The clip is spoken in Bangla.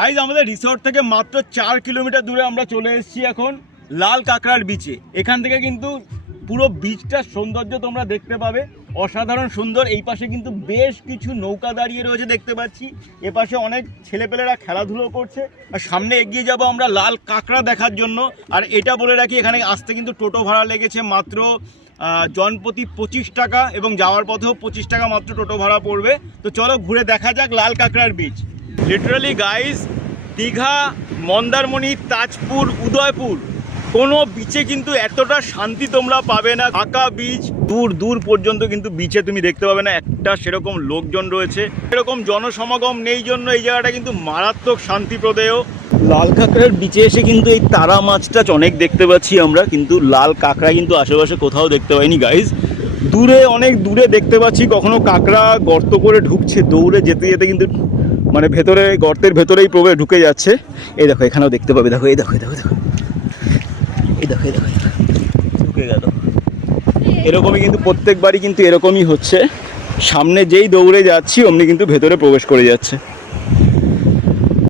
গাইজ আমাদের রিসোর্ট থেকে মাত্র 4 কিলোমিটার দূরে আমরা চলে এসেছি এখন লাল কাঁকড়ার বিচে। এখান থেকে কিন্তু পুরো বিচটার সৌন্দর্য তোমরা দেখতে পাবে, অসাধারণ সুন্দর। এই পাশে কিন্তু বেশ কিছু নৌকা দাঁড়িয়ে রয়েছে দেখতে পাচ্ছি, এপাশে অনেক ছেলেপেলেরা খেলাধুলো করছে। আর সামনে এগিয়ে যাব আমরা লাল কাঁকড়া দেখার জন্য। আর এটা বলে রাখি, এখানে আসতে কিন্তু টোটো ভাড়া লেগেছে মাত্র জনপ্রতি 25 টাকা, এবং যাওয়ার পথেও 25 টাকা মাত্র টোটো ভাড়া পড়বে। তো চলো ঘুরে দেখা যাক লাল কাঁকড়ার beach. Literally guys, Digha, Mandarmani, Tajpur, Udaipur কোনো বিচে কিন্তু এতটা শান্তি তোমরা পাবে না। ফাঁকা বিচ, দূর দূর পর্যন্ত কিন্তু বিচে তুমি দেখতে পাবে না একটা সেরকম লোকজন রয়েছে, সেরকম জনসমাগম নেই জন্য এই জায়গাটা কিন্তু মারাত্মক শান্তিপ্রদেয়। লাল কাঁকড়ার বিচে এসে কিন্তু এই তারা মাছটা অনেক দেখতে পাচ্ছি আমরা, কিন্তু লাল কাঁকড়া কিন্তু আশেপাশে কোথাও দেখতে পাইনি গাইজ। দূরে, অনেক দূরে দেখতে পাচ্ছি কখনো কাঁকড়া গর্ত করে ঢুকছে, দৌড়ে যেতে যেতে কিন্তু মানে ভেতরে, গর্তের ভেতরেই ঢুকে যাচ্ছে। এই দেখো, এখানেও দেখতে পাবে, দেখো এই দেখো, দেখো দেখো, এই দেখো এই দেখো, ঢুকে গেল। এরকমই কিন্তু প্রত্যেকবারই কিন্তু এরকমই হচ্ছে, সামনে যেই দৌড়ে যাচ্ছি অমনি কিন্তু ভেতরে প্রবেশ করে যাচ্ছে।